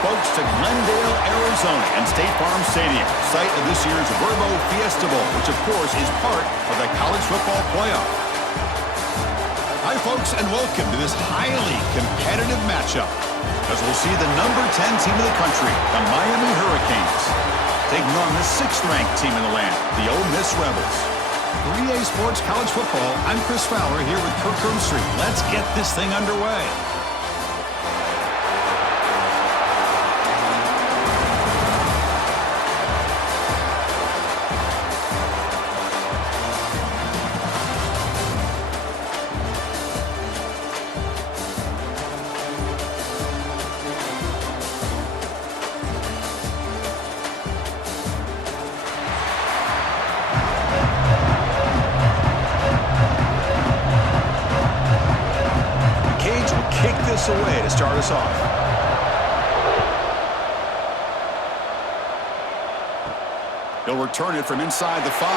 folks, to Glendale, Arizona, and State Farm Stadium, site of this year's Verbo Fiesta Bowl, which, of course, is part of the college football playoff. Hi, folks, and welcome to this highly competitive matchup, as we'll see the number 10 team in the country, the Miami Hurricanes, taking on the 6th-ranked team in the land, the Ole Miss Rebels. For EA Sports College Football, I'm Chris Fowler here with Kirk Herbstreit. Let's get this thing underway. Away to start us off. He'll return it from inside the 5.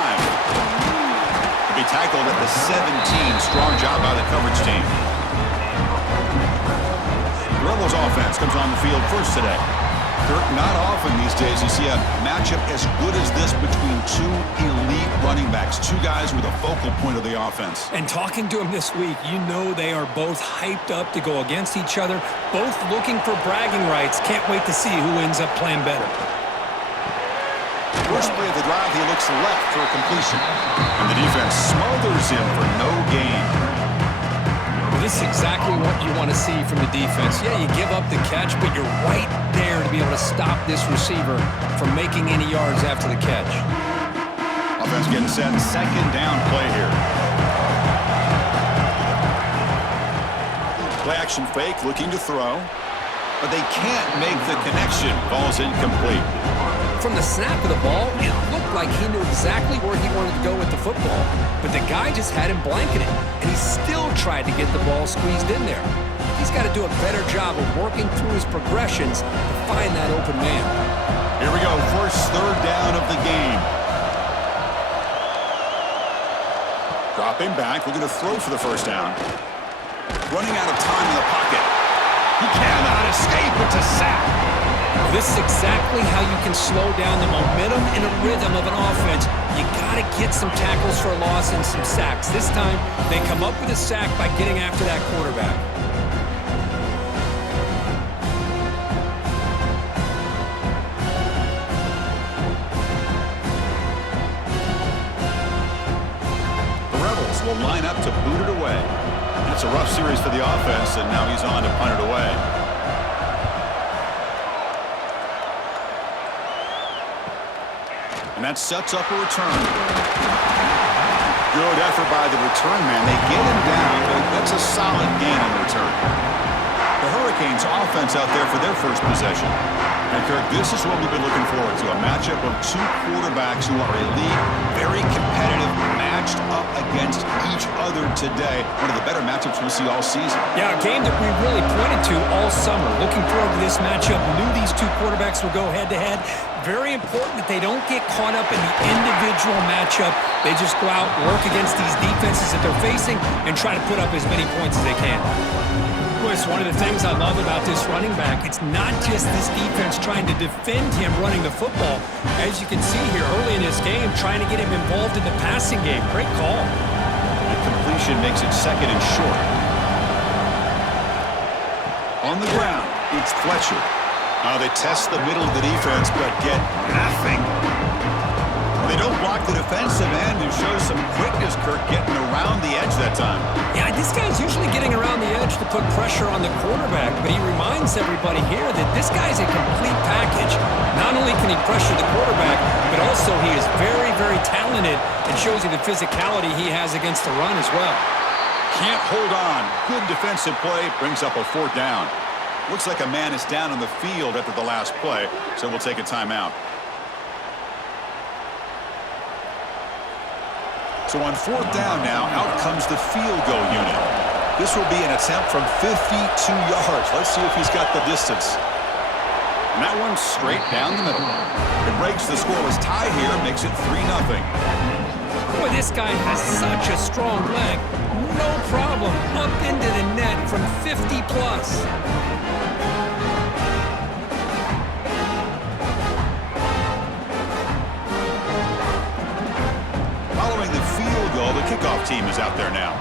He'll be tackled at the 17. Strong job by the coverage team. The Rebels offense comes on the field first today. Kirk, not often these days you see a matchup as good as this between two elite running backs, two guys with a focal point of the offense. And talking to them this week, you know they are both hyped up to go against each other, both looking for bragging rights. Can't wait to see who ends up playing better. First play of the drive, he looks left for a completion. And the defense smothers him for no gain. This is exactly what you want to see from the defense. Yeah, you give up the catch, but you're right there to be able to stop this receiver from making any yards after the catch. Offense getting set. Second down play here. Play action fake, looking to throw. But they can't make the connection. Ball's incomplete. From the snap of the ball, it looked like he knew exactly where he wanted to go with the football. But the guy just had him blanketed, and he still tried to get the ball squeezed in there. He's got to do a better job of working through his progressions to find that open man. Here we go, first third down of the game. Dropping back, looking to throw for the first down. Running out of time in the pocket. He cannot escape, it's a sack. This is exactly how you can slow down the momentum and a rhythm of an offense. You got to get some tackles for a loss and some sacks. This time, they come up with a sack by getting after that quarterback. The Rebels will line up to boot it away. It's a rough series for the offense, and now he's on to punt it away. And that sets up a return. Good effort by the return man. They get him down, but that's a solid gain on the return. The Hurricanes offense out there for their first possession. And Kirk, this is what we've been looking forward to, a matchup of two quarterbacks who are elite, very competitive, matched up against each other today. One of the better matchups we'll see all season. Yeah, a game that we really pointed to all summer. Looking forward to this matchup. Knew these two quarterbacks would go head-to-head. Very important that they don't get caught up in the individual matchup. They just go out, work against these defenses that they're facing, and try to put up as many points as they can. One of the things I love about this running back, it's not just this defense trying to defend him running the football. As you can see here early in this game, trying to get him involved in the passing game. Great call. The completion makes it second and short. On the ground, it's Fletcher. Now they test the middle of the defense, but get nothing. They don't block the defensive end, who shows some quickness, Kirk, getting around the edge that time. Yeah, this guy's usually getting around the edge to put pressure on the quarterback, but he reminds everybody here that this guy's a complete package. Not only can he pressure the quarterback, but also he is very, very talented and shows you the physicality he has against the run as well. Can't hold on. Good defensive play, brings up a fourth down. Looks like a man is down on the field after the last play, so we'll take a timeout. So on fourth down now, out comes the field goal unit. This will be an attempt from 52 yards. Let's see if he's got the distance. And that one's straight down the middle. It breaks the scoreless tie here, makes it 3-0. Boy, this guy has such a strong leg. No problem. Up into the net from 50 plus. out there now.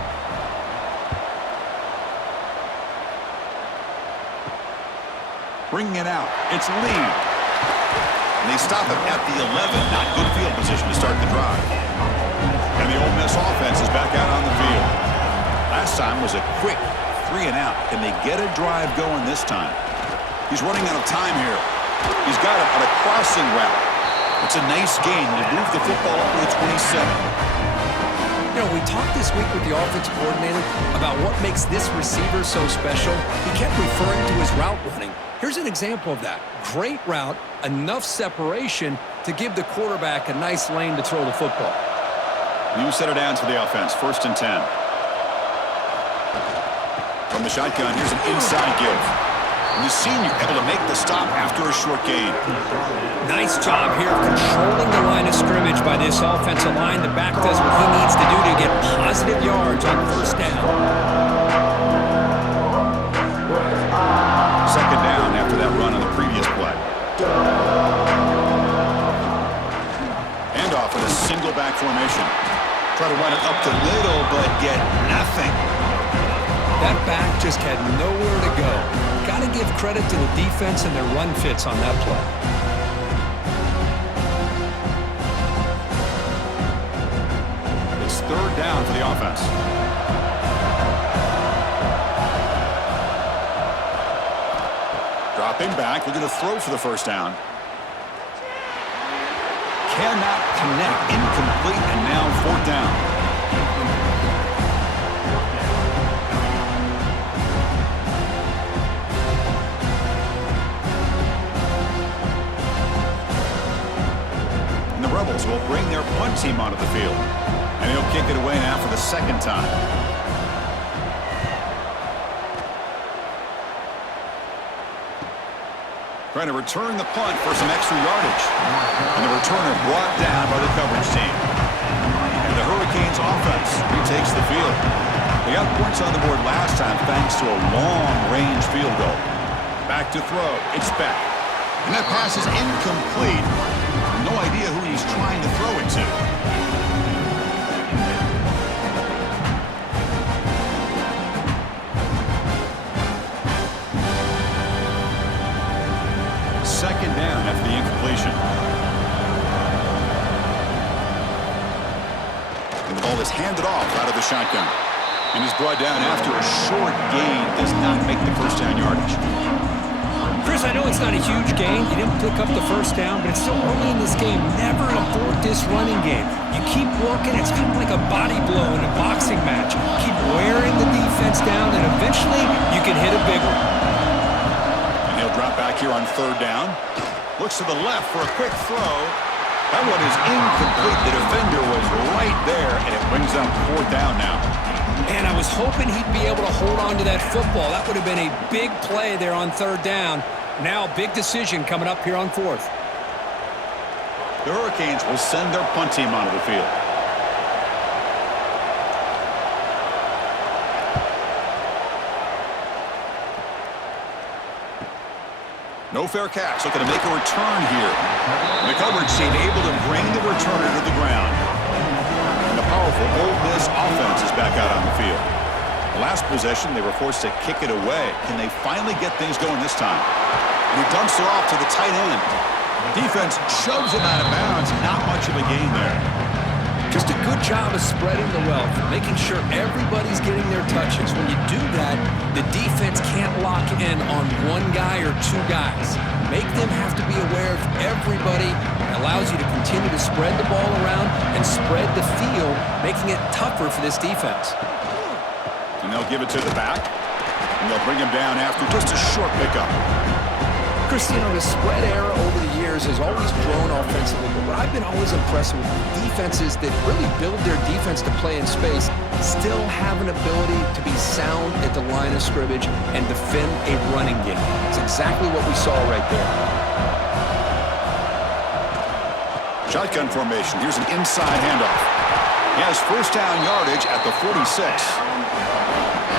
Bringing it out. It's Lee. And they stop him at the 11. Not good field position to start the drive. And the Ole Miss offense is back out on the field. Last time was a quick 3 and out. Can they get a drive going this time? He's running out of time here. He's got it on a crossing route. It's a nice gain. They move the football up to the 27. You know, we talked this week with the offensive coordinator about what makes this receiver so special. He kept referring to his route running. Here's an example of that. Great route, enough separation to give the quarterback a nice lane to throw the football. You set it down to the offense. 1st and 10. From the shotgun, here's an inside give. And the senior able to make the stop after a short gain. Nice job here of controlling the line of scrimmage by this offensive line. The back does what he needs to do to get positive yards on 1st down. 2nd down after that run on the previous play. Handoff in a single back formation. Try to run it up the middle, but get nothing. That back just had nowhere to go. Got to give credit to the defense and their run fits on that play. It's 3rd down for the offense. Dropping back, looking to throw for the 1st down. Cannot connect, incomplete, and now 4th down. Rebels will bring their punt team onto the field. And he'll kick it away now for the 2nd time. Trying to return the punt for some extra yardage. And the returner brought down by the coverage team. And the Hurricanes offense retakes the field. They got points on the board last time thanks to a long-range field goal. Back to throw. It's back. And that pass is incomplete. No idea who he's trying to throw it to. Second down after the incompletion. And the ball is handed off out of the shotgun. And he's brought down after a short gain. Does not make the 1st down yardage. Chris, I know it's not a huge gain. You didn't pick up the 1st down, but it's still early in this game. Never abort this running game. You keep working. It's kind of like a body blow in a boxing match. Keep wearing the defense down, and eventually you can hit a big one. And he'll drop back here on 3rd down. Looks to the left for a quick throw. That one is incomplete. The defender was right there, and it brings up 4th down now. And I was hoping he'd be able to hold on to that football. That would have been a big play there on 3rd down. Now, big decision coming up here on 4th. The Hurricanes will send their punt team onto the field. No fair catch. Looking to make a return here. And the coverage team able to bring the returner to the ground. And the powerful Ole Miss offense is back out on the field. Last possession, they were forced to kick it away. Can they finally get things going this time? And he dumps it off to the tight end. Defense shoves him out of bounds. Not much of a gain there. Just a good job of spreading the wealth, making sure everybody's getting their touches. When you do that, the defense can't lock in on one guy or 2 guys. Make them have to be aware of everybody. It allows you to continue to spread the ball around and spread the field, making it tougher for this defense. And they'll give it to the back. And they'll bring him down after just a short pickup. Chris, you know, the spread era over the years has always grown offensively, but what I've been always impressed with defenses that really build their defense to play in space still have an ability to be sound at the line of scrimmage and defend a running game. It's exactly what we saw right there. Shotgun formation. Here's an inside handoff. He has 1st down yardage at the 46.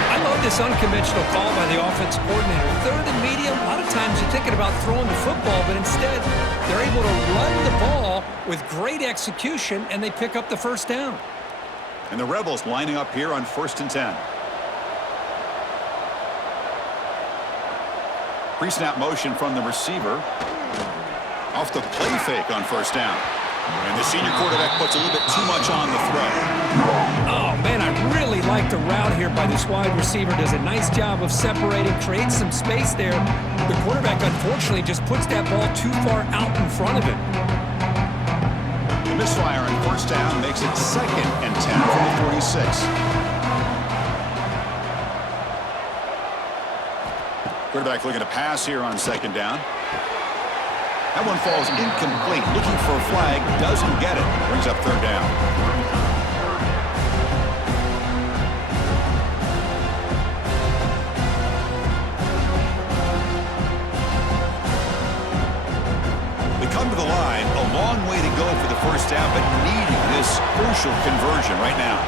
I love this unconventional call by the offensive coordinator. 3rd and medium, a lot of times you're thinking about throwing the football, but instead they're able to run the ball with great execution, and they pick up the 1st down. And the Rebels lining up here on 1st and 10. Pre-snap motion from the receiver. Off the play fake on 1st down. And the senior quarterback puts a little bit too much on the throw. Oh, man, I really like the route here by this wide receiver. Does a nice job of separating, creates some space there. The quarterback, unfortunately, just puts that ball too far out in front of him. The misfire on 1st down makes it 2nd and 10 from the 46. Quarterback looking to pass here on 2nd down. That one falls incomplete. Looking for a flag, doesn't get it. Brings up 3rd down. They come to the line, a long way to go for the 1st down, but needing this crucial conversion right now.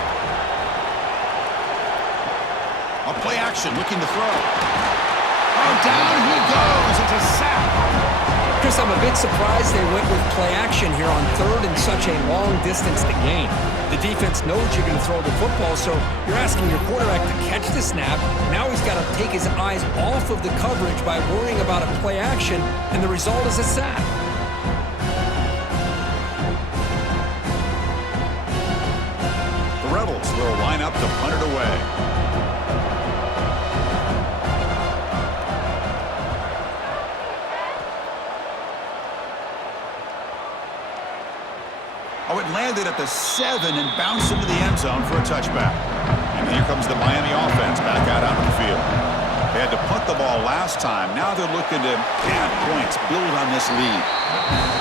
A play action, looking to throw. Oh, down he goes. It's a sack. Chris, I'm a bit surprised they went with play action here on 3rd and such a long distance to gain. The defense knows you're going to throw the football, so you're asking your quarterback to catch the snap. Now he's got to take his eyes off of the coverage by worrying about a play action, and the result is a sack. The Rebels will line up to punt it away. Oh, it landed at the 7 and bounced into the end zone for a touchback. And here comes the Miami offense back out onto the field. They had to punt the ball last time. Now they're looking to add points, build on this lead.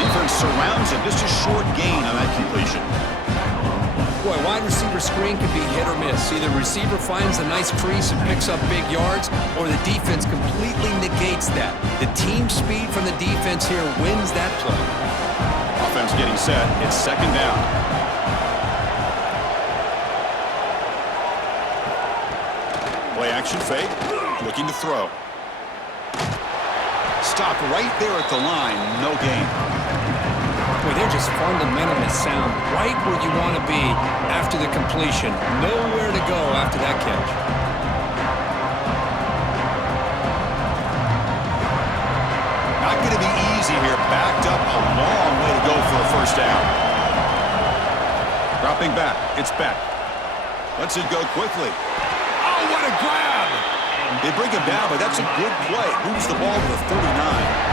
Defense surrounds him. Just a short gain on that completion. Boy, wide receiver screen can be hit or miss. Either receiver finds a nice crease and picks up big yards, or the defense completely negates that. The team speed from the defense here wins that play. Offense getting set. It's 2nd down. Play action fake. Looking to throw. Stop right there at the line. No gain. Boy, they're just fundamentally sound. Right where you want to be after the completion. Nowhere to go after that catch. Not going to be easy here. Backed up a long way to go for a 1st down. Dropping back. It's Beck. Lets it go quickly. Oh, what a grab! They bring him down, but that's a good play. Moves the ball to the 39.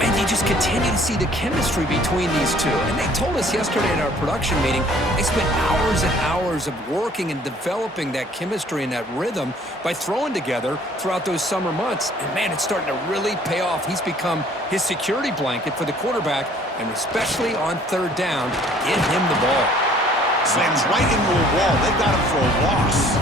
And you just continue to see the chemistry between these two. And they told us yesterday in our production meeting, they spent hours and hours of working and developing that chemistry and that rhythm by throwing together throughout those summer months. And, man, it's starting to really pay off. He's become his security blanket for the quarterback, and especially on 3rd down, give him the ball. Slams right into a wall. They got him for a loss.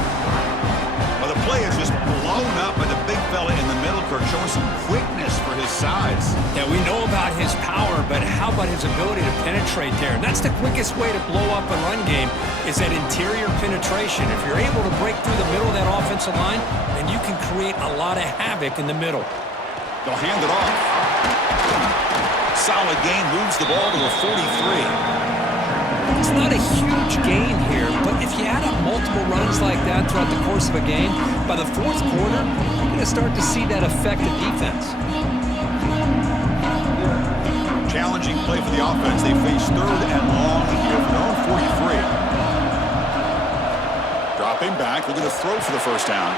Well, the play is just blown up by the big fella in the middle, Kirk, showing some quickness for his size. Yeah, we know about his power, but how about his ability to penetrate there? And that's the quickest way to blow up a run game is that interior penetration. If you're able to break through the middle of that offensive line, then you can create a lot of havoc in the middle. They'll hand it off. Solid gain, moves the ball to a 43. It's not a huge gain here, but if you add up multiple runs like that throughout the course of a game, by the 4th quarter, you're going to start to see that affect the defense. Challenging play for the offense. They face 3rd and long here from their own 43. Dropping back, looking to throw for the 1st down.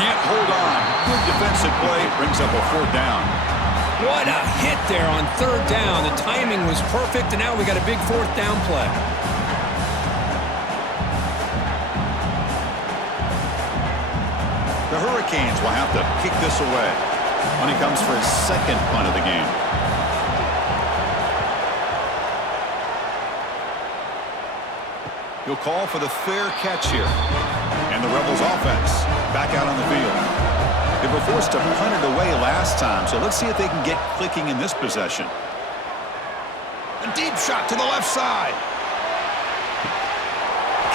Can't hold on. Good defensive play, brings up a 4th down. What a hit there on 3rd down. The timing was perfect, and now we got a big 4th down play. The Hurricanes will have to kick this away when he comes for his 2nd punt of the game. He'll call for the fair catch here. And the Rebels offense back out on the field. They were forced to punt it away last time, so let's see if they can get clicking in this possession. A deep shot to the left side.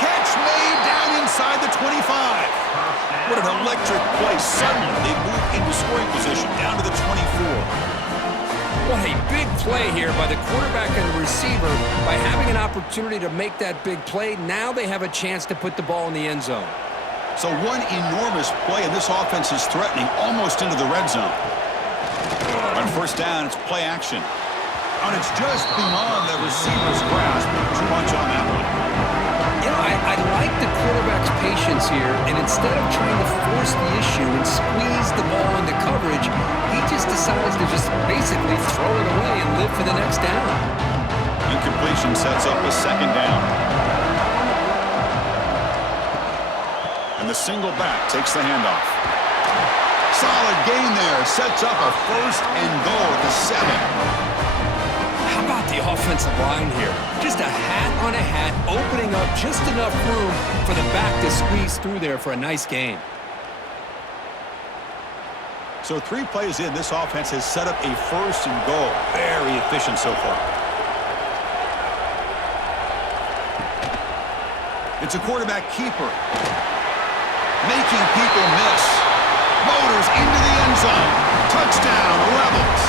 Catch made down inside the 25. What an electric play. Suddenly they move into scoring position down to the 24. What a big play here by the quarterback and the receiver. By having an opportunity to make that big play, now they have a chance to put the ball in the end zone. So one enormous play, and this offense is threatening almost into the red zone. On first down, it's play action. And it's just beyond the receiver's grasp. Too much on that one. You know, I like the quarterback's patience here, and instead of trying to force the issue and squeeze the ball into coverage, he just decides to just basically throw it away and live for the next down. Incompletion sets up a second down. And the single back takes the handoff. Solid gain there. Sets up a first and goal at the 7. How about the offensive line here? Just a hat on a hat, opening up just enough room for the back to squeeze through there for a nice gain. So 3 plays in, this offense has set up a first and goal. Very efficient so far. It's a quarterback keeper. Making people miss. Motors into the end zone. Touchdown, Rebels.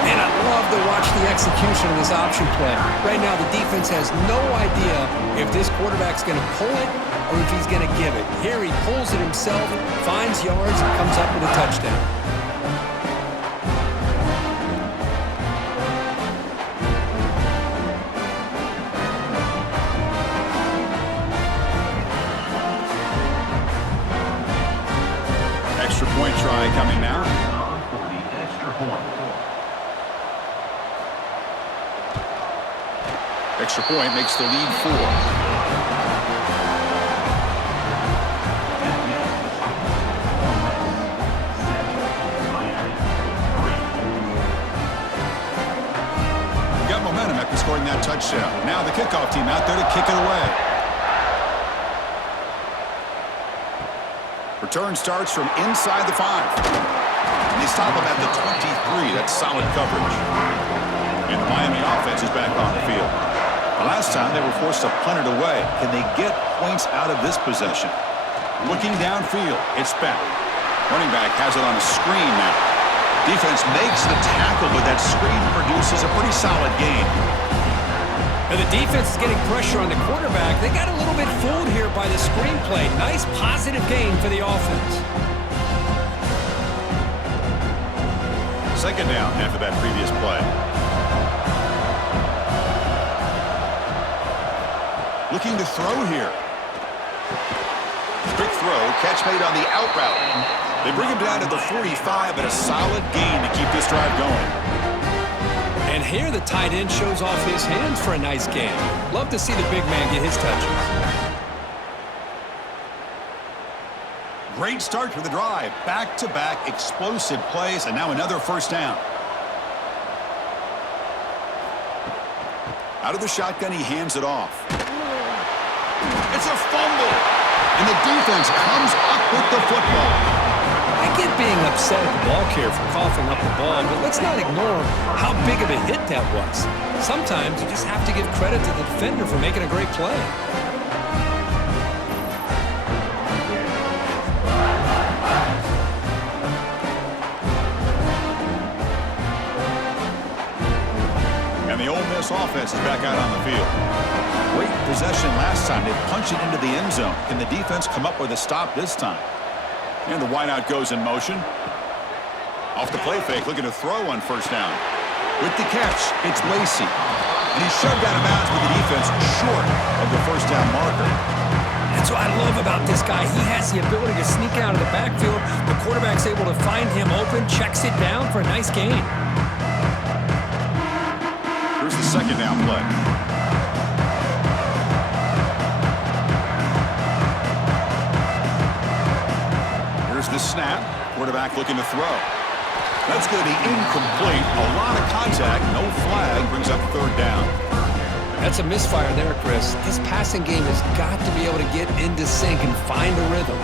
And I love to watch the execution of this option play. Right now, the defense has no idea if this quarterback's going to pull it or if he's going to give it. Here he pulls it himself, finds yards, and comes up with a touchdown. Extra point try coming now. Extra point makes the lead 4. Got momentum after scoring that touchdown. Now the kickoff team out there to kick it away. Return starts from inside the 5. And they stop him at the 23. That's solid coverage. And the Miami offense is back on the field. The last time they were forced to punt it away. Can they get points out of this possession? Looking downfield, it's back. Running back has it on a screen now. Defense makes the tackle, but that screen produces a pretty solid gain. And the defense is getting pressure on the quarterback. They got a little bit fooled here by the screen play. Nice positive gain for the offense. Second down after that previous play. Looking to throw here. Quick throw, catch made on the out route. They bring him down to the 45, but a solid gain to keep this drive going. And here the tight end shows off his hands for a nice gain. Love to see the big man get his touches. Great start to the drive. Back-to-back explosive plays, and now another first down. Out of the shotgun, he hands it off. It's a fumble, and the defense comes up with the football. I get being upset at the ball carrier for coughing up the ball, but let's not ignore how big of a hit that was. Sometimes you just have to give credit to the defender for making a great play. And the Ole Miss offense is back out on the field. Great possession last time. They punch it into the end zone. Can the defense come up with a stop this time? And the wideout goes in motion. Off the play fake, looking to throw on first down. With the catch, it's Lacey. And he's shoved out of bounds with the defense short of the first down marker. That's what I love about this guy. He has the ability to sneak out of the backfield. The quarterback's able to find him open, checks it down for a nice gain. Here's the second down play. Here's the snap. Quarterback looking to throw. That's going to be incomplete. A lot of contact. No flag. Brings up third down. That's a misfire there, Chris. This passing game has got to be able to get into sync and find a rhythm.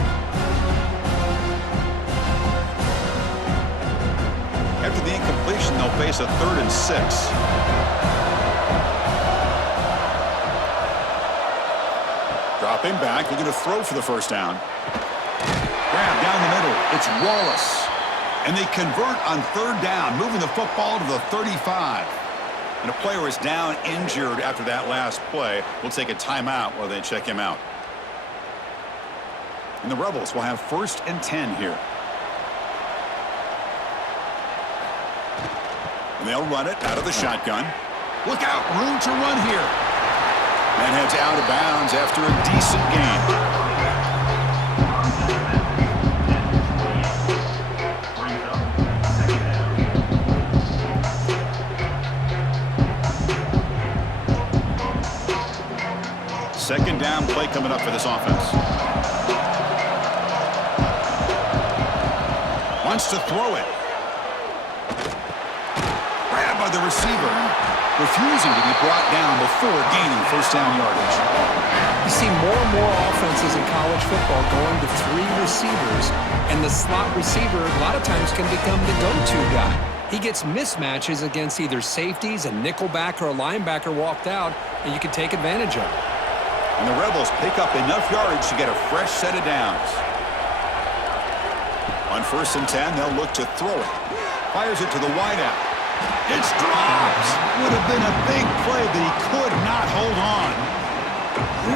After the incompletion, they'll face a 3rd and 6. Dropping back, looking to throw for the first down. Grab down the middle. It's Wallace. And they convert on third down, moving the football to the 35. And a player is down injured after that last play. We'll take a timeout while they check him out. And the Rebels will have 1st and 10 here. And they'll run it out of the shotgun. Look out, room to run here. And heads out of bounds after a decent gain. Second down play coming up for this offense. Wants to throw it. Grabbed by the receiver. Refusing to be brought down before gaining first down yardage. You see more and more offenses in college football going to 3 receivers, and the slot receiver a lot of times can become the go-to guy. He gets mismatches against either safeties, a nickelback, or a linebacker walked out, and you can take advantage of it. And the Rebels pick up enough yardage to get a fresh set of downs. On 1st and 10, they'll look to throw it. Fires it to the wideout. It's dropped. Would have been a big play, but he could not hold on.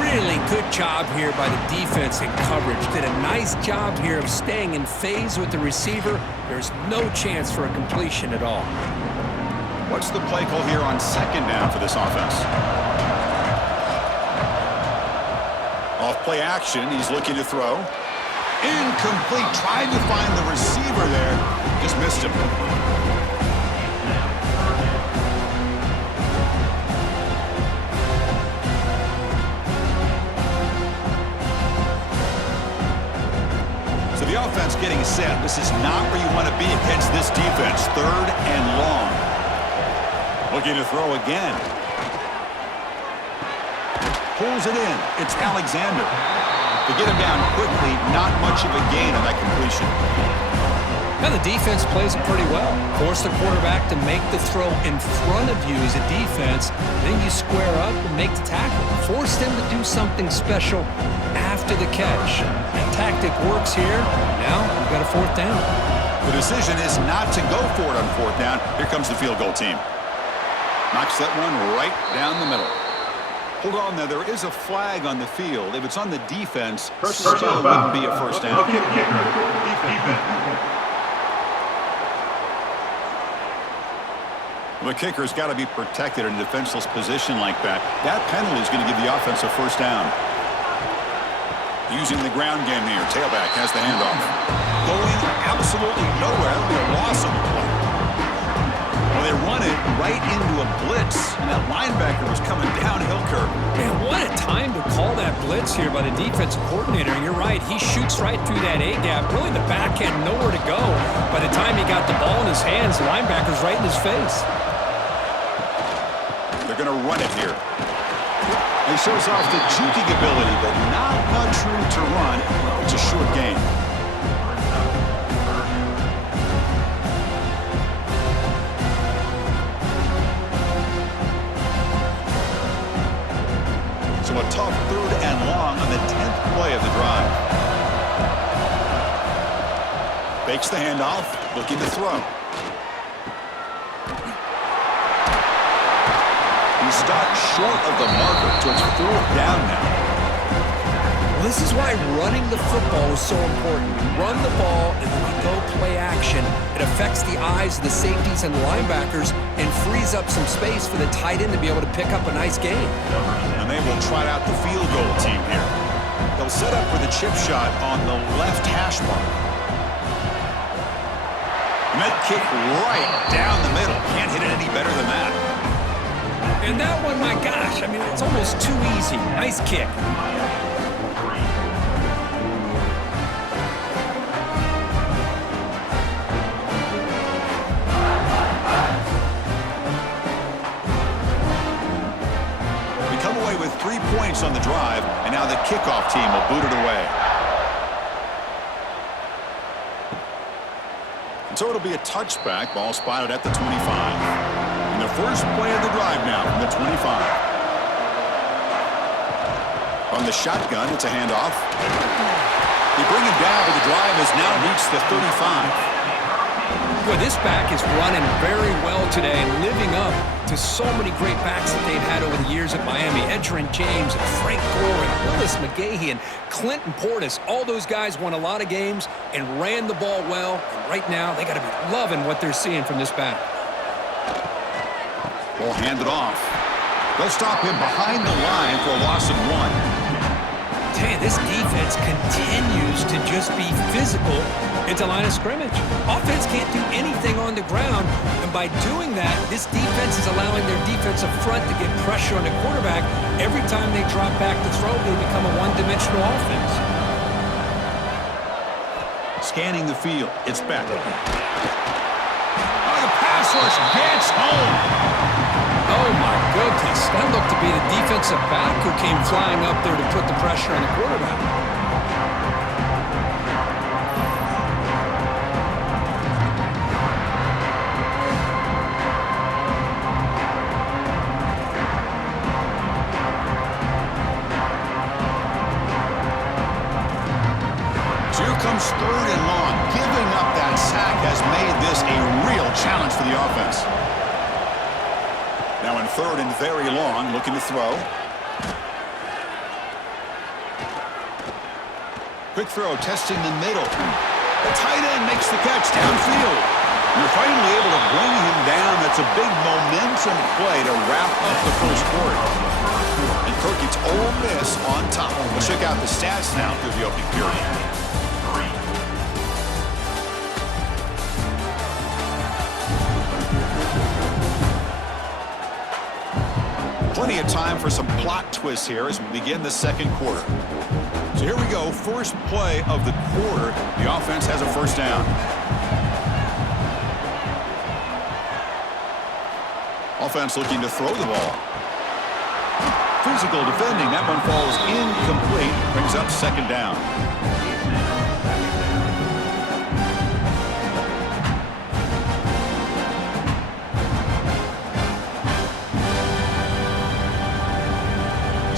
Really good job here by the defense in coverage. Did a nice job here of staying in phase with the receiver. There's no chance for a completion at all. What's the play call here on 2nd down for this offense? Off play action, he's looking to throw. Incomplete, tried to find the receiver there. Just missed him. So the offense getting set. This is not where you want to be against this defense. 3rd and long. Looking to throw again. Pulls it in. It's Alexander. To get him down quickly, not much of a gain on that completion. Now the defense plays it pretty well. Force the quarterback to make the throw in front of you as a defense. Then you square up and make the tackle. Force them to do something special after the catch. That tactic works here. Now we've got a 4th down. The decision is not to go for it on 4th down. Here comes the field goal team. Knocks that one right down the middle. Hold on there. There is a flag on the field. If it's on the defense, still wouldn't be a first down. The kicker's got to be protected in a defenseless position like that. That penalty is going to give the offense a first down. Using the ground game here. Tailback has the handoff. Going absolutely nowhere. That'll be a loss on the play. Well, they run it right into a blitz, and that linebacker was coming downhill curve. Man, what a time to call that blitz here by the defensive coordinator. And you're right, he shoots right through that A-gap. Really, the back had nowhere to go. By the time he got the ball in his hands, the linebacker's right in his face. They're going to run it here. He shows off the juking ability, but not much room to run. It's a short gain. So a tough 3rd and long on the 10th play of the drive. Fakes the handoff, looking to throw. He's stopped short of the marker, so it's 4th down now. Well, this is why running the football is so important. You run the ball, and then you go play action. It affects the eyes of the safeties and the linebackers and frees up some space for the tight end to be able to pick up a nice gain. And they will trot out the field goal team here. They'll set up for the chip shot on the left hash mark. And that kick right down the middle. Can't hit it any better than that. And that one, my gosh, I mean, it's almost too easy. Nice kick. We come away with 3 points on the drive, and now the kickoff team will boot it away. And so it'll be a touchback. Ball spotted at the 25. The first play of the drive now from the 25. On the shotgun, it's a handoff. They bring him down, but the drive has now reached the 35. Boy, this back is running very well today and living up to so many great backs that they've had over the years at Miami. Edgerrin James and Frank Gore and Willis McGahee and Clinton Portis. All those guys won a lot of games and ran the ball well. And right now, they got to be loving what they're seeing from this back. Ball handed off. They'll stop him behind the line for a loss of 1. Hey, this defense continues to just be physical at the line of scrimmage. Offense can't do anything on the ground, and by doing that, this defense is allowing their defensive front to get pressure on the quarterback. Every time they drop back to throw, they become a one-dimensional offense. Scanning the field, it's Beck. Oh, the pass rush gets home. Oh, my goodness. That looked to be the defensive back who came flying up there to put the pressure on the quarterback. So here comes 3rd and long. Giving up that sack has made this a real challenge for the offense. Now in 3rd and very long, looking to throw. Quick throw, testing the middle. The tight end makes the catch downfield. You're finally able to bring him down. That's a big momentum play to wrap up the first quarter. And Kirk, it's Ole Miss on top. We'll check out the stats now through the opening period. Plenty of time for some plot twists here as we begin the second quarter. So here we go, first play of the quarter. The offense has a first down. Offense looking to throw the ball. Physical defending, that one falls incomplete, brings up second down.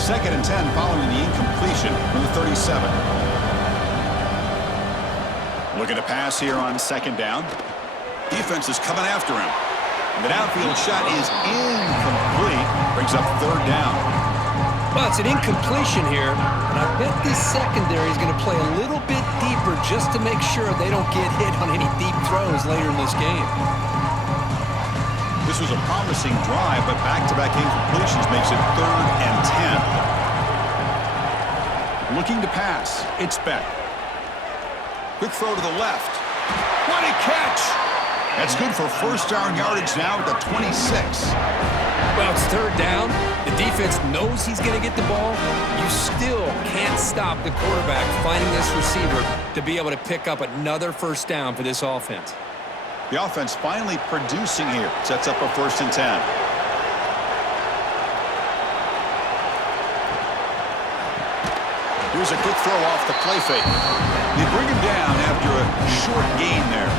Second and 10 following the incompletion from the 37. Looking to pass here on second down. Defense is coming after him. And the downfield shot is incomplete. Brings up third down. Well, it's an incompletion here, and I bet this secondary is going to play a little bit deeper just to make sure they don't get hit on any deep throws later in this game. This was a promising drive, but back-to-back incompletions makes it 3rd and 10. Looking to pass, it's Beck. Quick throw to the left. What a catch! That's good for first down yardage now at the 26. Well, it's third down. The defense knows he's going to get the ball. You still can't stop the quarterback finding this receiver to be able to pick up another first down for this offense. The offense finally producing here. Sets up a 1st and 10. Here's a quick throw off the play fake. They bring him down after a short gain there.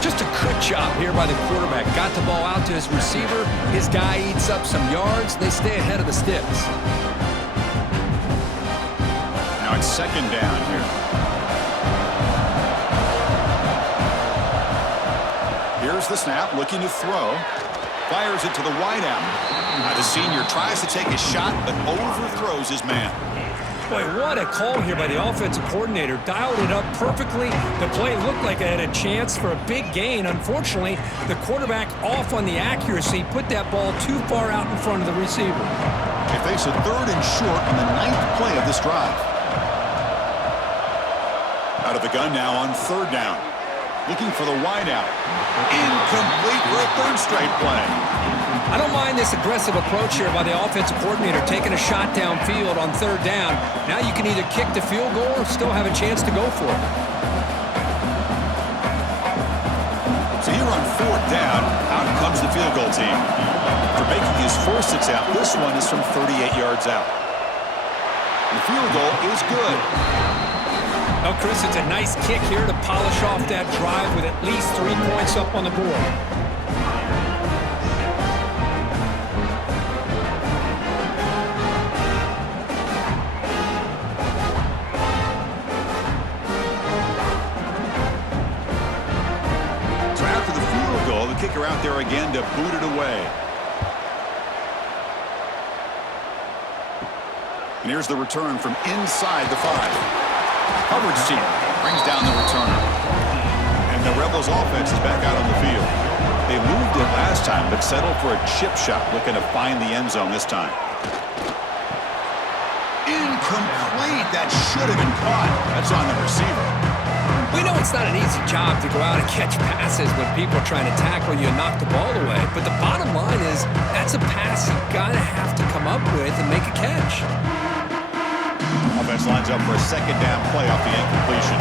Just a good job here by the quarterback. Got the ball out to his receiver. His guy eats up some yards. They stay ahead of the sticks. Now it's second down here. Here's the snap, looking to throw. Fires it to the wideout. Now the senior tries to take a shot, but overthrows his man. Boy, what a call here by the offensive coordinator. Dialed it up perfectly. The play looked like it had a chance for a big gain. Unfortunately, the quarterback off on the accuracy, put that ball too far out in front of the receiver. They face a 3rd and short on the 9th play of this drive. Out of the gun now on 3rd down. Looking for the wideout. Incomplete for a 3rd straight play. I don't mind this aggressive approach here by the offensive coordinator, taking a shot downfield on 3rd down. Now you can either kick the field goal or still have a chance to go for it. So here on 4th down, out comes the field goal team. For making his first attempt, this one is from 38 yards out. The field goal is good. Well, Chris, it's a nice kick here to polish off that drive with at least 3 points up on the board. kicker out there again to boot it away. And here's the return from inside the 5. Coverage team brings down the returner. And the Rebels offense is back out on the field. They moved it last time, but settled for a chip shot, looking to find the end zone this time. Incomplete. That should have been caught. That's on the receiver. We know it's not an easy job to go out and catch passes when people are trying to tackle you and knock the ball away. But the bottom line is that's a pass you gotta have to come up with and make a catch. Offense lines up for a second down play off the incompletion.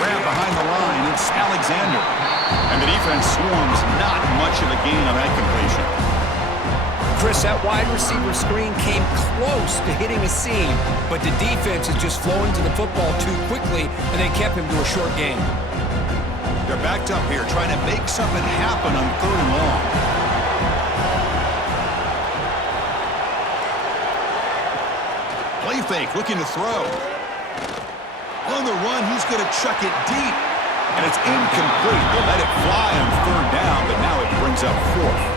Grab behind the line. It's Alexander. And the defense swarms. Not much of a gain on that completion. Chris, that wide receiver screen came close to hitting a seam, but the defense is just flowing to the football too quickly, and they kept him to a short gain. They're backed up here, trying to make something happen on 3rd and long. Play fake, looking to throw. On the run, he's going to chuck it deep. And it's incomplete. They let it fly on 3rd down, but now it brings up 4th.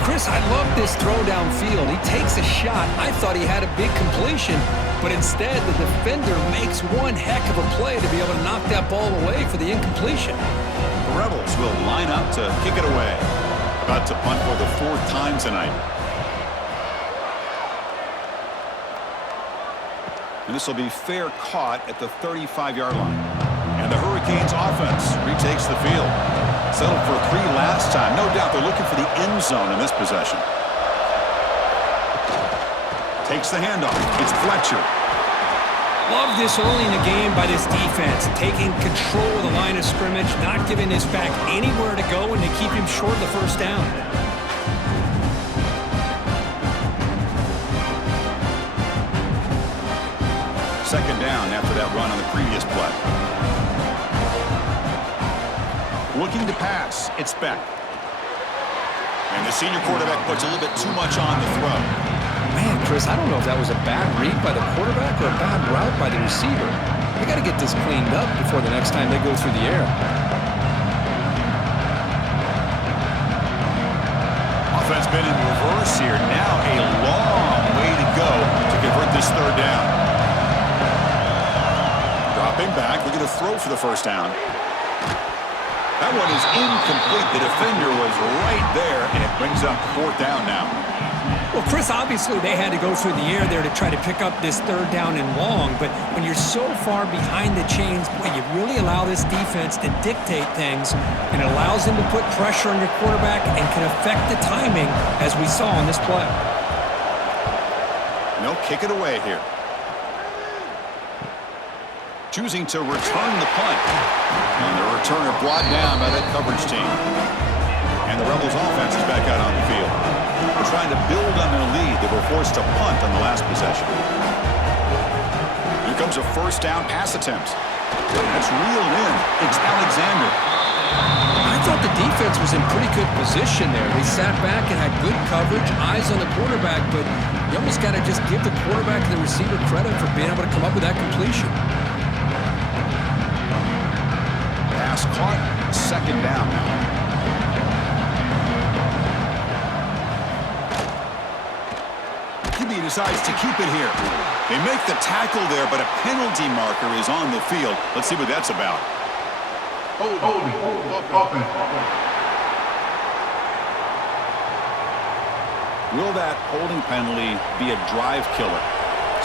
Chris, I love this throw downfield. He takes a shot. I thought he had a big completion, but instead the defender makes one heck of a play to be able to knock that ball away for the incompletion. The Rebels will line up to kick it away. About to punt for the 4th time tonight. And this will be fair caught at the 35-yard line. And the Hurricanes offense retakes the field. Settled for 3 last time. No doubt they're looking for the end zone in this possession. Takes the handoff. It's Fletcher. Love this early in the game by this defense. Taking control of the line of scrimmage, not giving this back anywhere to go, and to keep him short of the 1st down. Second down after that run on the previous play. Looking to pass. It's Beck. And the senior quarterback puts a little bit too much on the throw. Man, Chris, I don't know if that was a bad read by the quarterback or a bad route by the receiver. They got to get this cleaned up before the next time they go through the air. Offense been in reverse here. Now a long way to go to convert this 3rd down. Dropping back, looking to throw for the 1st down. That one is incomplete. The defender was right there, and it brings up 4th down now. Well, Chris, obviously they had to go through the air there to try to pick up this 3rd down and long, but when you're so far behind the chains, boy, you really allow this defense to dictate things, and it allows them to put pressure on your quarterback and can affect the timing, as we saw on this play. No, kick it away here. Choosing to return the punt. And the returner brought down by that coverage team. And the Rebels offense is back out on the field. They're trying to build on their lead. They were forced to punt on the last possession. Here comes a 1st down pass attempt. That's reeled in. It's Alexander. I thought the defense was in pretty good position there. They sat back and had good coverage, eyes on the quarterback, but you almost got to just give the quarterback and the receiver credit for being able to come up with that completion. Pass caught, 2nd down now. QB decides to keep it here. They make the tackle there, but a penalty marker is on the field. Let's see what that's about. Will that holding penalty be a drive killer?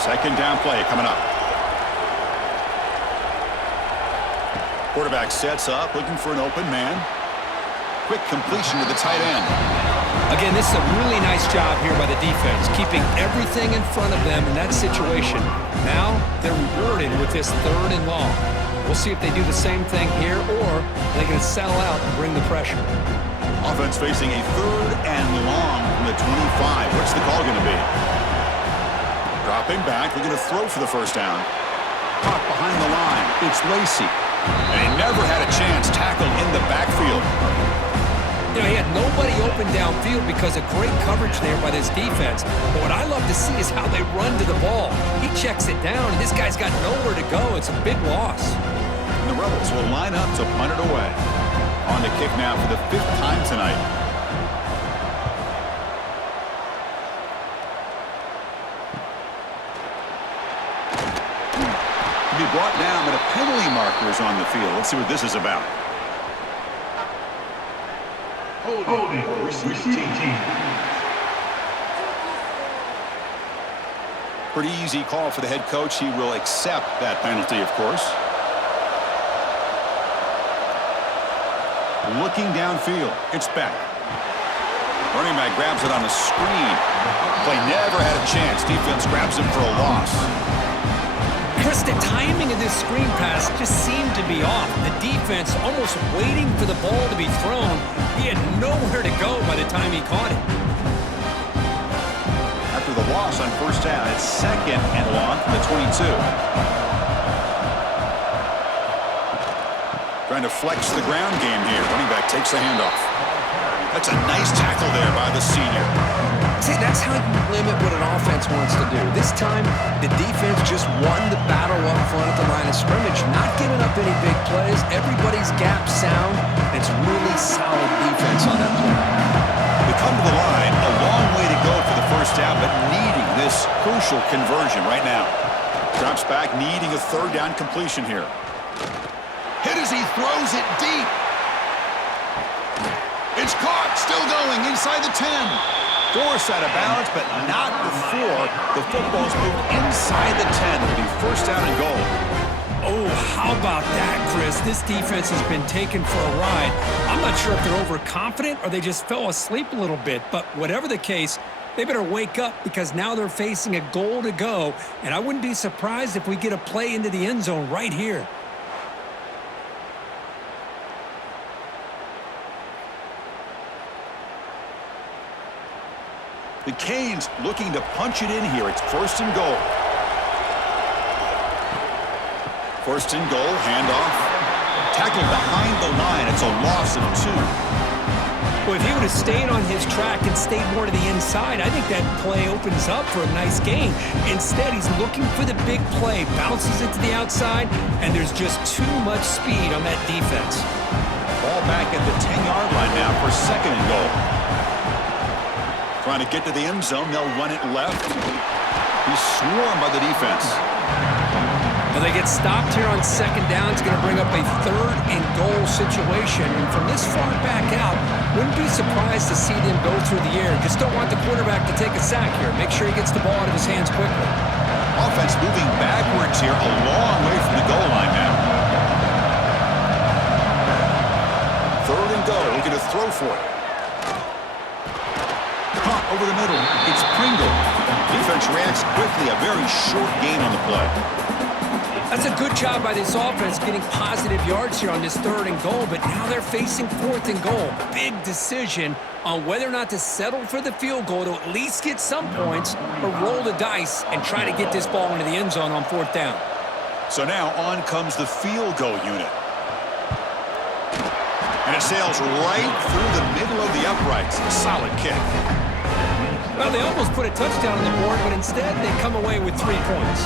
2nd down play coming up. Quarterback sets up, looking for an open man. Quick completion to the tight end. Again, this is a really nice job here by the defense, keeping everything in front of them in that situation. Now they're rewarded with this 3rd and long. We'll see if they do the same thing here, or they're going to settle out and bring the pressure. Offense facing a 3rd and long from the 25. What's the call going to be? Dropping back, looking to throw for the 1st down. Caught behind the line. It's Lacey. And he never had a chance tackled in the backfield. You know, he had nobody open downfield because of great coverage there by this defense. But what I love to see is how they run to the ball. He checks it down, and this guy's got nowhere to go. It's a big loss. And the Rebels will line up to punt it away. On the kick now for the 5th time tonight. To be brought down, but a penalty marker is on the field. Let's see what this is about. Holding, receiving team. Pretty easy call for the head coach. He will accept that penalty, of course. Looking downfield. It's back. Running back grabs it on the screen. Play never had a chance. Defense grabs him for a loss. Chris, the timing of this screen pass just seemed to be off. The defense almost waiting for the ball to be thrown. He had nowhere to go by the time he caught it. After the loss on first down, it's 2nd and long from the 22. Trying to flex the ground game here. Running back takes the handoff. That's a nice tackle there by the senior. See, that's how you limit what an offense wants to do. This time, the defense just won the battle up front at the line of scrimmage, not giving up any big plays. Everybody's gap sound. It's really solid defense on that play. They come to the line, a long way to go for the first down, but needing this crucial conversion right now. Drops back, needing a 3rd down completion here. Hit as he throws it deep. It's caught, still going inside the 10. Forced out of bounds, but not before the football's moved inside the 10. It'll be first down and goal. Oh, how about that, Chris? This defense has been taken for a ride. I'm not sure if they're overconfident or they just fell asleep a little bit, but whatever the case, they better wake up because now they're facing a goal to go, and I wouldn't be surprised if we get a play into the end zone right here. The Canes looking to punch it in here. It's 1st and goal. 1st and goal, handoff. Tackled behind the line. It's a loss of 2. Well, if he would have stayed on his track and stayed more to the inside, I think that play opens up for a nice gain. Instead, he's looking for the big play, bounces it to the outside, and there's just too much speed on that defense. Ball back at the 10-yard line now for 2nd and goal. Trying to get to the end zone. They'll run it left. He's swarmed by the defense. Well, they get stopped here on 2nd down. It's going to bring up a 3rd and goal situation. And from this far back out, wouldn't be surprised to see them go through the air. Just don't want the quarterback to take a sack here. Make sure he gets the ball out of his hands quickly. Offense moving backwards here, a long way from the goal line now. 3rd and goal. Looking to throw for it. Caught over the middle. It's Pringle. Defense reacts quickly. A very short gain on the play. That's a good job by this offense getting positive yards here on this 3rd and goal, but now they're facing 4th and goal. Big decision on whether or not to settle for the field goal to at least get some points or roll the dice and try to get this ball into the end zone on 4th down. So now on comes the field goal unit. And it sails right through the middle of the uprights. A solid kick. Well, they almost put a touchdown on the board, but instead they come away with 3 points.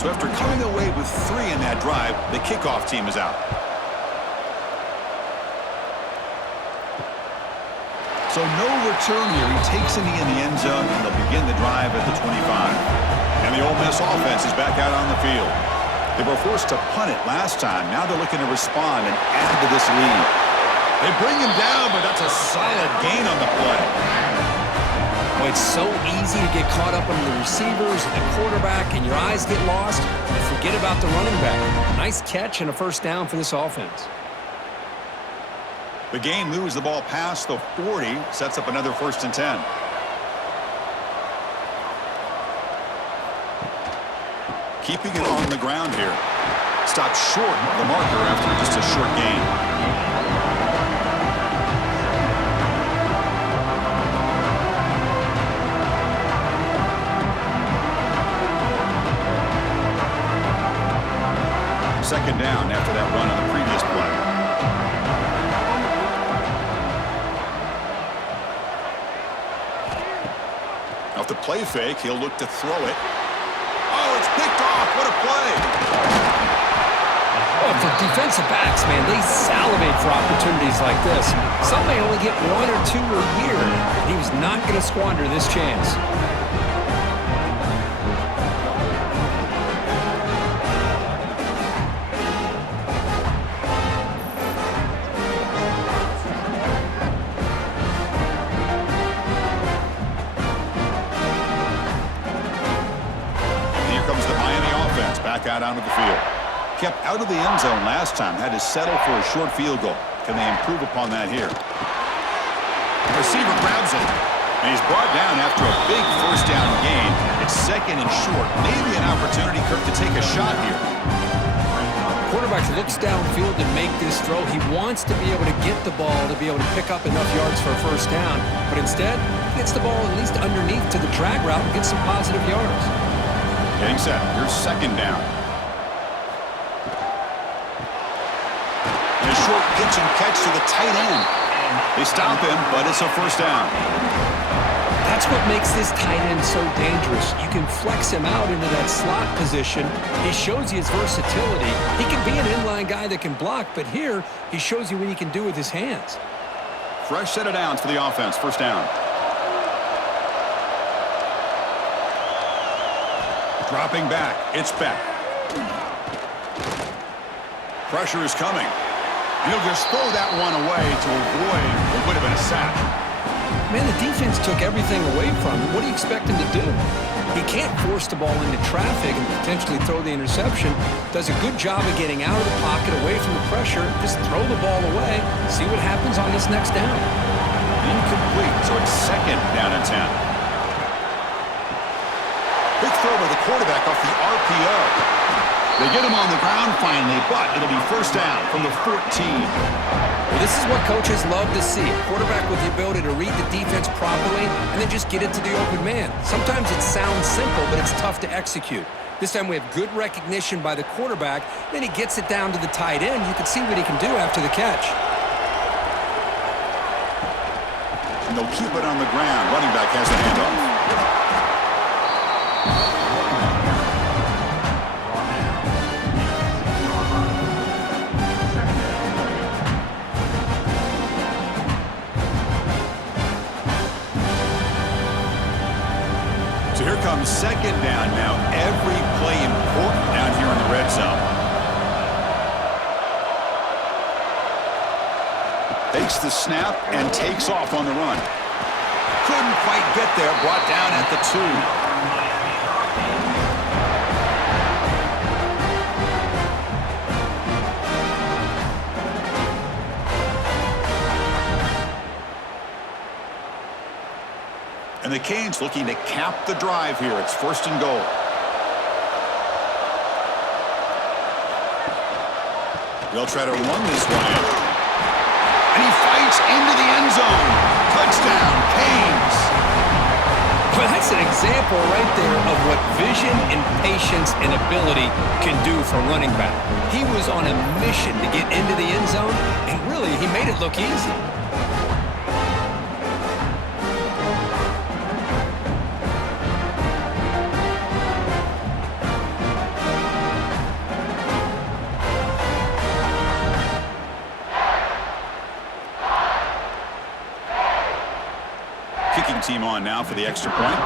So after coming away with 3 in that drive, the kickoff team is out. So no return here. He takes it in the end zone, and they'll begin the drive at the 25. And the Ole Miss offense is back out on the field. They were forced to punt it last time. Now they're looking to respond and add to this lead. They bring him down, but that's a solid gain on the play. Well, it's so easy to get caught up on the receivers and the quarterback, and your eyes get lost. You forget about the running back. Nice catch and a 1st down for this offense. The game moves the ball past the 40, sets up another 1st and 10. Keeping it on the ground here. Stopped short of the marker after just a short gain. down after that run on the previous play. Off the play fake, he'll look to throw it. Oh, it's picked off. What a play. Oh, for defensive backs, man, they salivate for opportunities like this. Some may only get one or two a year. He was not going to squander this chance. Back out onto the field. Kept out of the end zone last time. Had to settle for a short field goal. Can they improve upon that here? The receiver grabs it. And he's brought down after a big first down gain. It's second and short. Maybe an opportunity, Kirk, to take a shot here. Quarterback looks downfield to make this throw. He wants to be able to get the ball to be able to pick up enough yards for a first down. But instead, he gets the ball at least underneath to the drag route and gets some positive yards. Getting set. Here's second down. And a short pitch and catch to the tight end. They stop him, but it's a first down. That's what makes this tight end so dangerous. You can flex him out into that slot position. He shows you his versatility. He can be an inline guy that can block, but here he shows you what he can do with his hands. Fresh set of downs for the offense. First down. Dropping back. It's Beck. Pressure is coming. He'll just throw that one away to avoid what would have been a sack. Man, the defense took everything away from him. What do you expect him to do? He can't force the ball into traffic and potentially throw the interception. Does a good job of getting out of the pocket, away from the pressure. Just throw the ball away. See what happens on this next down. Incomplete, so it's second down and 10. Big throw by the quarterback off the RPO. They get him on the ground finally, but it'll be first down from the 14. Well, this is what coaches love to see. A quarterback with the ability to read the defense properly and then just get it to the open man. Sometimes it sounds simple, but it's tough to execute. This time we have good recognition by the quarterback. Then he gets it down to the tight end. You can see what he can do after the catch. And they'll keep it on the ground. Running back has the handoff. So here comes second down now. Every play important down here in the red zone. Takes the snap and takes off on the run. Couldn't quite get there. Brought down at the 2. And the Canes looking to cap the drive here. It's first and goal. They'll try to run this one in. And he fights into the end zone. Touchdown, Canes. Well, that's an example right there of what vision and patience and ability can do for running back. He was on a mission to get into the end zone, and really, he made it look easy. Kicking team on now for the extra point.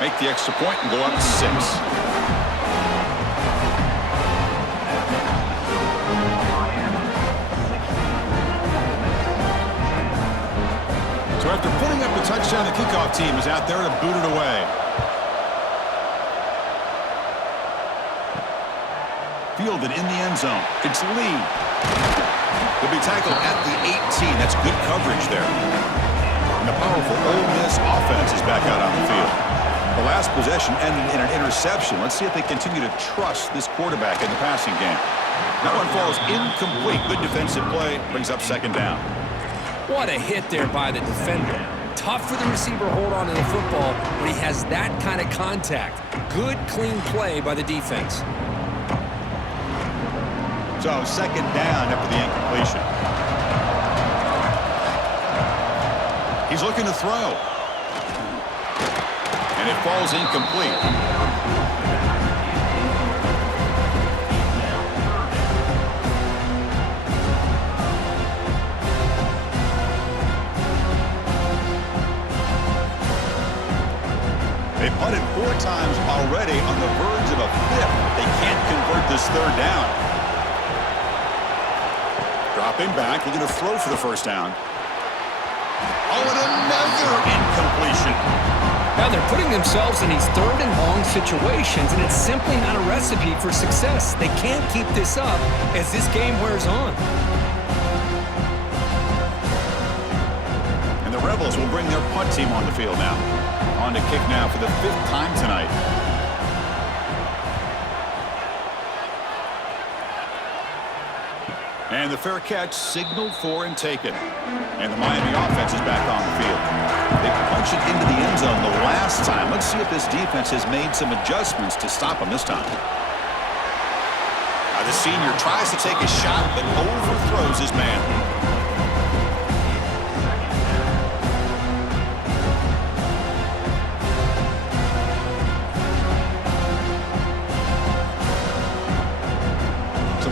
Make the extra point and go up 6. So after putting up the touchdown, the kickoff team is out there to boot it away. Fielded in the end zone. It's Lee. He'll be tackled at the 18. That's good coverage there. And the powerful Ole Miss offense is back out on the field. The last possession ended in an interception. Let's see if they continue to trust this quarterback in the passing game. That one falls incomplete. Good defensive play. Brings up second down. What a hit there by the defender. Tough for the receiver to hold on to the football when he has that kind of contact. Good, clean play by the defense. So, second down after the incompletion. He's looking to throw. And it falls incomplete. They punted 4 times already, on the verge of a 5th. They can't convert this third down. Dropping back, looking to throw for the first down. Oh, and another incompletion. Now they're putting themselves in these third and long situations, and it's simply not a recipe for success. They can't keep this up as this game wears on. And the Rebels will bring their punt team on the field now. On to kick now for the 5th time tonight. And the fair catch signaled for and taken. And the Miami offense is back on the field. They punched it into the end zone the last time. Let's see if this defense has made some adjustments to stop them this time. The senior tries to take a shot, but overthrows his man.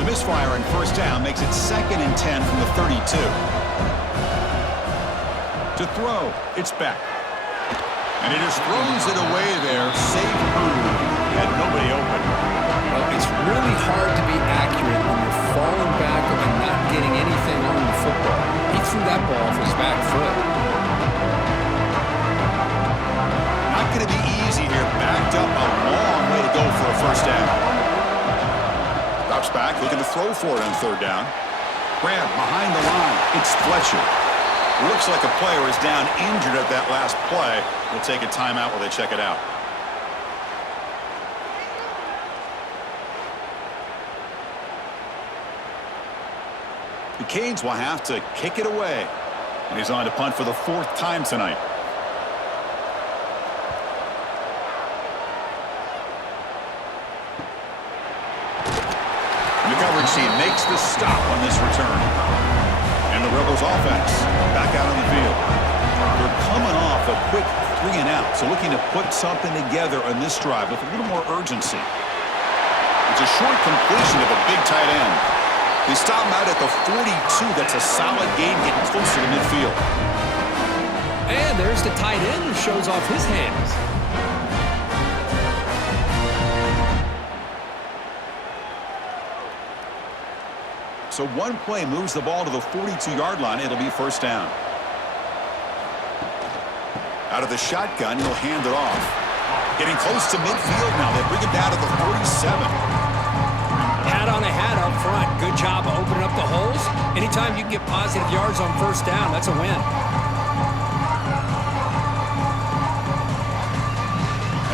Misfire and first down makes it 2nd and 10 from the 32. To throw, it's back. And he just throws it away there. Safe move. Had nobody open. Well, it's really hard to be accurate when you're falling back and not getting anything on the football. He threw that ball off his back foot. Not going to be easy here. Backed up a long way to go for a first down. Drops back, looking to throw for it on third down. Grab behind the line. It's Fletcher. Looks like a player is down injured at that last play. We'll take a timeout while they check it out. The Canes will have to kick it away. And he's on to punt for the 4th time tonight. The coverage team makes the stop on this return. And the Rebels offense back out on the field. They're coming off a quick 3 and out, so looking to put something together on this drive with a little more urgency. It's a short completion of a big tight end. They stop him out at the 42. That's a solid gain, getting closer to midfield. And there's the tight end who shows off his hands. So one play moves the ball to the 42-yard line. It'll be first down. Out of the shotgun, he'll hand it off. Getting close to midfield now. They bring it down to the 47. Hat on a hat up front. Good job of opening up the holes. Anytime you can get positive yards on first down, that's a win.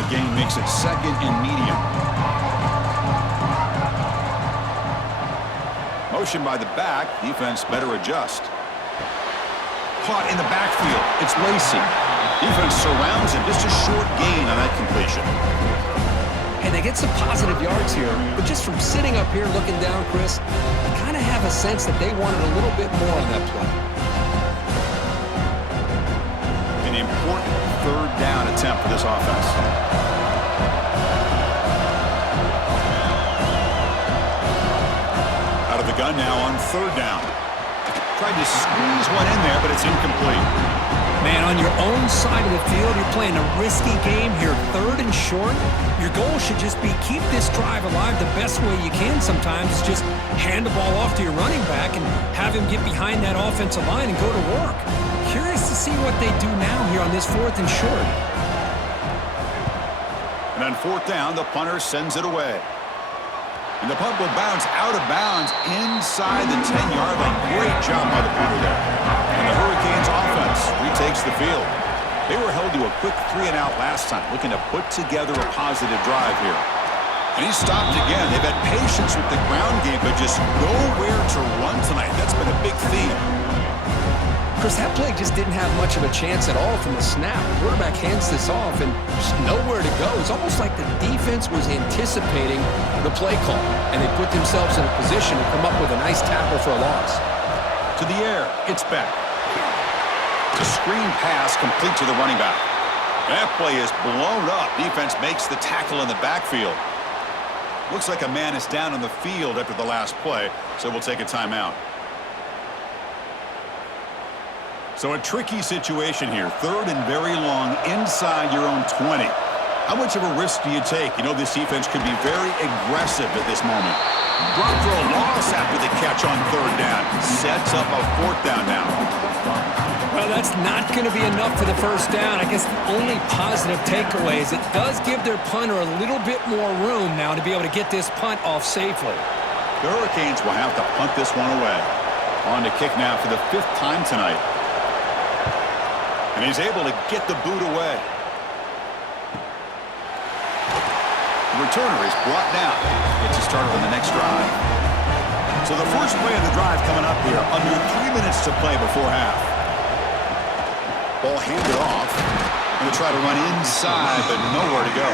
Again, makes it 2nd and medium. Motion by the back. Defense better adjust. Caught in the backfield. It's Lacey. Defense surrounds him. Just a short gain on that completion. And they get some positive yards here, but just from sitting up here looking down, Chris, I kind of have a sense that they wanted a little bit more on that play. An important third down attempt for this offense. Out of the gun now on third down. Tried to squeeze one in there, but it's incomplete. Man, on your own side of the field, you're playing a risky game here, 3rd and short. Your goal should just be keep this drive alive the best way you can sometimes. Just hand the ball off to your running back and have him get behind that offensive line and go to work. Curious to see what they do now here on this 4th and short. And on 4th down, the punter sends it away. And the punt will bounce out of bounds inside the 10-yard line. Great job by the punter there. And the Hurricanes offense retakes the field. They were held to a quick 3 and out last time, looking to put together a positive drive here. And he stopped again. They've had patience with the ground game, but just nowhere to run tonight. That's been a big theme. Chris, that play just didn't have much of a chance at all from the snap. The quarterback hands this off and just nowhere to go. It's almost like the defense was anticipating the play call, and they put themselves in a position to come up with a nice tackle for a loss. To the air, it's back. A screen pass complete to the running back. That play is blown up. Defense makes the tackle in the backfield. Looks like a man is down on the field after the last play, so we'll take a timeout. So a tricky situation here. 3rd and very long inside your own 20. How much of a risk do you take? You know this defense could be very aggressive at this moment. Brought for a loss after the catch on 3rd down. Sets up a 4th down now. Well, that's not going to be enough for the first down. I guess the only positive takeaway is it does give their punter a little bit more room now to be able to get this punt off safely. The Hurricanes will have to punt this one away. On to kick now for the 5th time tonight. And he's able to get the boot away. The returner is brought down. Gets you started on the next drive. So the first play of the drive coming up here. Under 3 minutes to play before half. Ball handed off. Going to try to run inside, but nowhere to go.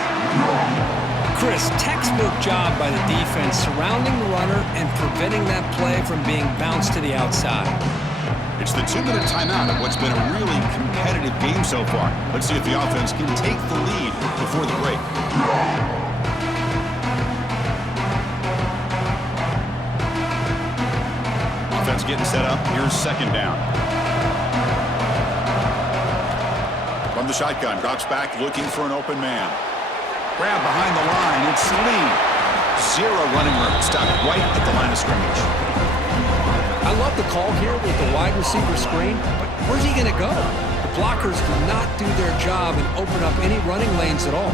Chris, textbook job by the defense surrounding the runner and preventing that play from being bounced to the outside. It's the 2-minute timeout of what's been a really competitive game so far. Let's see if the offense can take the lead before the break. Offense getting set up. Here's 2nd down. From the shotgun, drops back looking for an open man. Grab behind the line. It's Lee. 0 running room. Stopped right at the line of scrimmage. I love the call here with the wide receiver screen, but where's he going to go? The blockers do not do their job and open up any running lanes at all.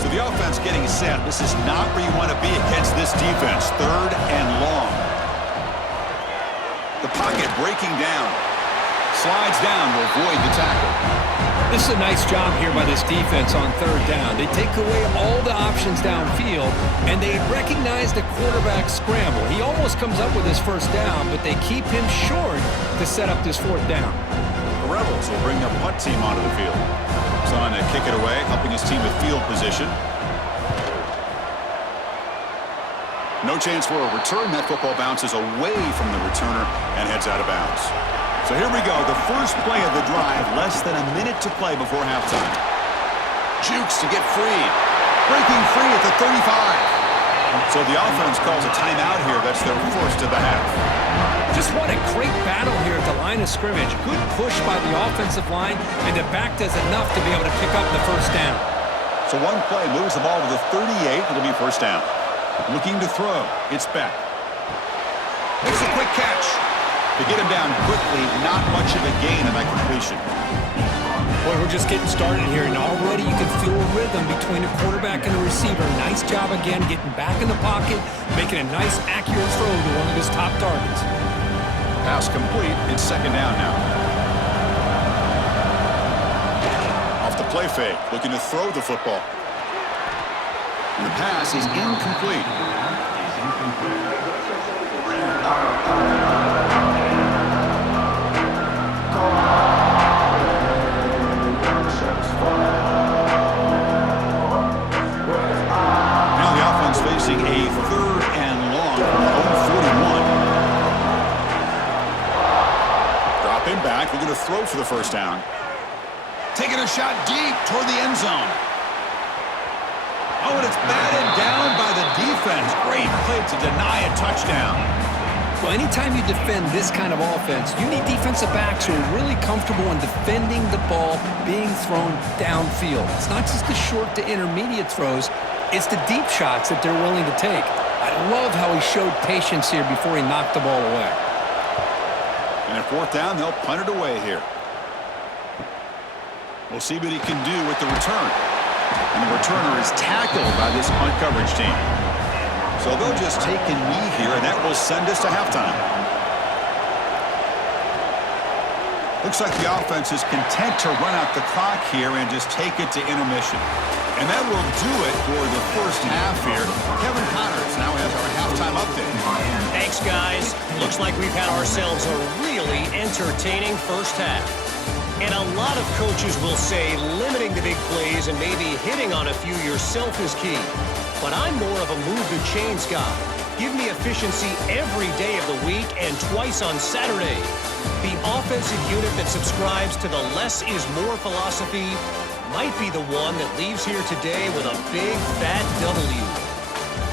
So the offense getting set. This is not where you want to be against this defense. 3rd and long. The pocket breaking down. Slides down to avoid the tackle. This is a nice job here by this defense on 3rd down. They take away all the options downfield, and they recognize the quarterback scramble. He almost comes up with his 1st down, but they keep him short to set up this 4th down. The Rebels will bring their punt team onto the field. Son to kick it away, helping his team with field position. No chance for a return. That football bounces away from the returner and heads out of bounds. So here we go, the first play of the drive, less than a minute to play before halftime. Jukes to get free. Breaking free at the 35. So the offense calls a timeout here. That's their first of the half. Just what a great battle here at the line of scrimmage. Good push by the offensive line, and the back does enough to be able to pick up the 1st down. So one play moves the ball to the 38. It'll be 1st down. Looking to throw. It's back. Makes a quick catch. To get him down quickly, not much of a gain of that completion. Boy, we're just getting started here, and already you can feel a rhythm between the quarterback and the receiver. Nice job again, getting back in the pocket, making a nice, accurate throw to one of his top targets. Pass complete. It's 2nd down now. Off the play fake, looking to throw the football. And the pass is incomplete. Now the offense facing a 3rd and long from their own 41. Dropping back, looking to throw for the 1st down. Taking a shot deep toward the end zone. Oh, and it's batted down by the defense. Great play to deny a touchdown. Well, anytime you defend this kind of offense, you need defensive backs who are really comfortable in defending the ball being thrown downfield. It's not just the short to intermediate throws, it's the deep shots that they're willing to take. I love how he showed patience here before he knocked the ball away. And at 4th down, they'll punt it away here. We'll see what he can do with the return. And the returner is tackled by this punt coverage team. So they'll just take a knee here, and that will send us to halftime. Looks like the offense is content to run out the clock here and just take it to intermission. And that will do it for the first half here. Kevin Connors now has our halftime update. Thanks, guys. Looks like we've had ourselves a really entertaining first half. And a lot of coaches will say limiting the big plays and maybe hitting on a few yourself is key. But I'm more of a move the chains guy. Give me efficiency every day of the week and twice on Saturday. The offensive unit that subscribes to the less is more philosophy might be the one that leaves here today with a big fat W.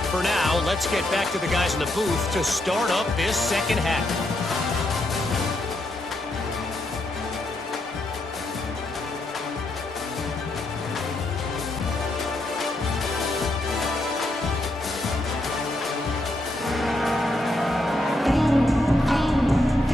For now, let's get back to the guys in the booth to start up this second half.